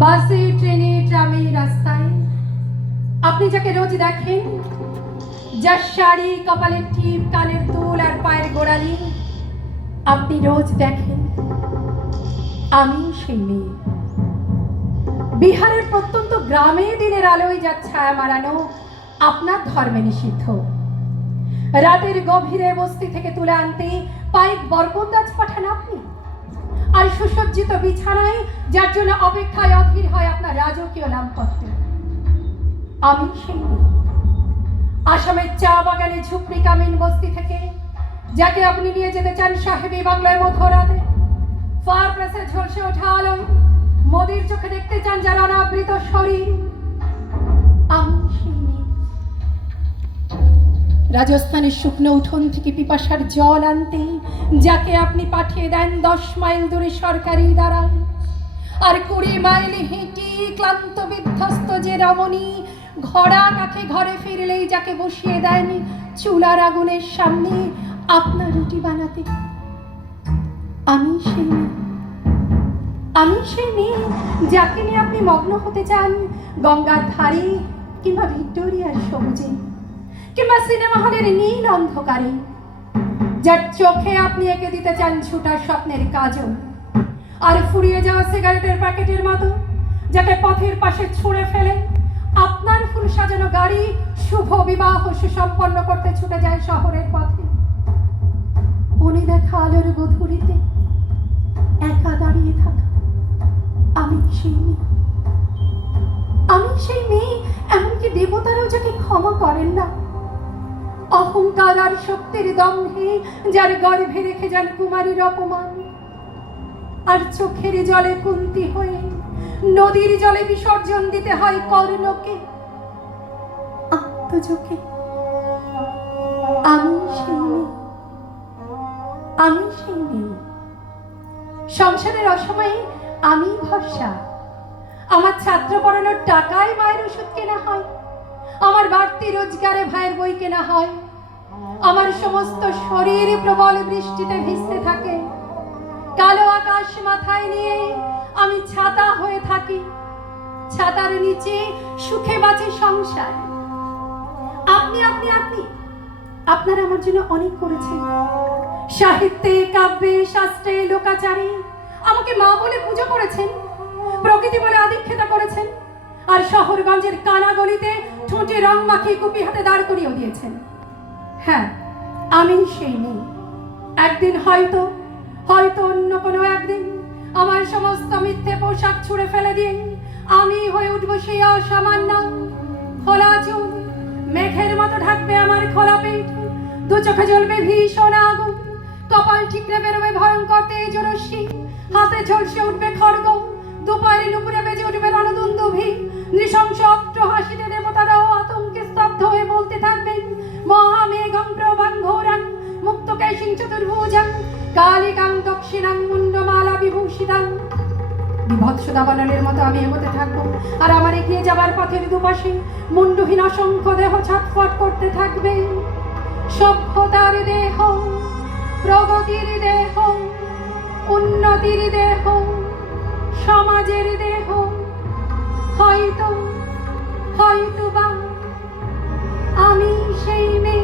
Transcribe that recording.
বাসে, ট্রেনে, ট্রামে, রাস্তায় আপনি যাকে রোজ দেখেন, যার শাড়ি, কপালের টিপ, কানের দুল আর পায়ের গোড়ালি আপনি রোজ দেখেন, আমি সেই মেয়ে। বিহারের প্রত্যন্ত গ্রামে দিনের আলোয় যার ছায়া মারানো আপনার ধর্মে নিষিদ্ধ। রাতের গভীরে বস্তি থেকে তুলে আনতে পাইক বরকন্দাজ পাঠান আপনি, আর সুসজ্জিত বিছানায় যার জন্য অপেক্ষায় অধীর হয় আপনার রাজকীয় নামপত্র, আমি সেই মেয়ে। আসামের চা বাগানে ঝুপড়ি কামিন বস্তি থেকে যাকে আপনি নিয়ে যেতে চান সাহেবী বাংলায় মধুরাতে, ফার প্রেসে ঝলসে ওঠা আলোয় মোদির চোখে দেখতে চান যার অনাবৃত শরীর, আমি সেই মেয়ে। রাজস্থানের শুকনো উঠোন থেকে পিপাসার জল আনতে যাকে আপনি পাঠিয়ে দেন 10 মাইল দূরে সরকারি দ্বারায়, আর 20 মাইল হেঁটে ক্লান্ত বিধ্বস্ত যে রমণী ঘোড়া কাছে ঘরে ফিরলেই যাকে বসিয়ে দেন চুলার আগুনের সামনে আপনার রুটি বানাতে, আমি সেই মেয়ে। আমি সেই মেয়ে যাকে নিয়ে আপনি মগ্ন হতে চান গঙ্গার ধারে কিংবা ভিক্টোরিয়ার সবুজে কিংবা সিনেমা হলের নীল অন্ধকারে, যার চোখে আপনি এঁকে দিতে চান ছোটা স্বপ্নের কাজল, আর ফুরিয়ে যাওয়া সিগারেটের প্যাকেটের মতো যাকে পথের পাশে ছুঁড়ে ফেলে আপনার ফুল সাজানো গাড়ি শুভ বিবাহ সুসম্পন্ন করতে ছুটে যায় শহরের পথে। মনে দেখা আলোর গধূলিতে একা দাঁড়িয়ে থাকা, আমি সেই মেয়ে। আমি সেই মেয়ে, এমনকি দেবতারাও যাকে ক্ষমা করেন না। অহংকার আর শক্তির দম্ভে যার গর্ভে রেখে যান কুমারীর অপমান, আর চোখের জলে কুন্তি হয়ে নদীর জলে বিসর্জন দিতে হয় কর্ণকে আত্মযোগে। আমি সেই মেয়ে, আমি সেই মেয়ে। সংসারের অসময়ে আমি ভরসা। আমার ছাত্র পড়ানোর টাকায় মায়ের ওষুধ কেনা হয়, আমার বাড়তি রোজগারে ভাইয়ের বই কেনা হয়, আমার সমস্ত শরীর প্রবল বৃষ্টিতে ভিজতে থাকে, কালো আকাশ মাথায় নিয়ে আমি ছাতা হয়ে থাকি, ছাতার নিচে সুখে বাঁচে সংসার। আপনি আপনি আপনি আপনারা আমার জন্য অনেক করেছেন, সাহিত্যে, কাব্যে, শাস্ত্রে, লোকাচারে আমাকে মা বলে পুজো করেছেন, প্রকৃতি বলে আদিক্ষেতা করেছেন, আর শহরগঞ্জের কানাগলিতে ঠোঁটে রং মাখিয়ে কুপি হাতে দাঁড় করিয়ে দিয়েছেন। হ্যাঁ, আমি সেই মেয়ে। একদিন হয়তো হয়তো অন্য কোনো একদিন আমার সমস্ত মিথ্যে পোশাক ছুঁড়ে ফেলে দিয়ে আমি হয়ে উঠবো সেই অসামান্য। খোলা চুল মেঘের মতো ঢাকবে আমার খোলা পেট, দু চোখে জ্বলবে ভীষণ আগুন, কপাল ঠিকরে বেরোবে ভয়ঙ্কর তেজ রশ্মি, হাতে ঝলসে উঠবে খড়গ, দুপায়ে নুপুরে বেজে উঠবে রণদুন্দুভি, নৃশংস অট্ট হাসিতে দেবতারাও আতঙ্কে স্তব্ধ হয়ে বলতে থাকবেন মহামেঘং প্রভাং ঘোরাং মুক্তকেশিং চতুর্ভুজাং কালিকাং দক্ষিণাং মুন্ডমালা বিভূষিতাং। বিভৎস দাবানলের মতো আমি এগোতে থাকবো, আর আমার এগিয়ে যাবার পথের দুপাশে মুন্ডহীন অসংখ্য দেহ ছটফট করতে থাকবে। সভ্যতার দেহ, প্রগতির দেহ, উন্নতির দেহ, সমাজের দেহ, হয়তো হয়তো বা আমি সেই মেয়ে।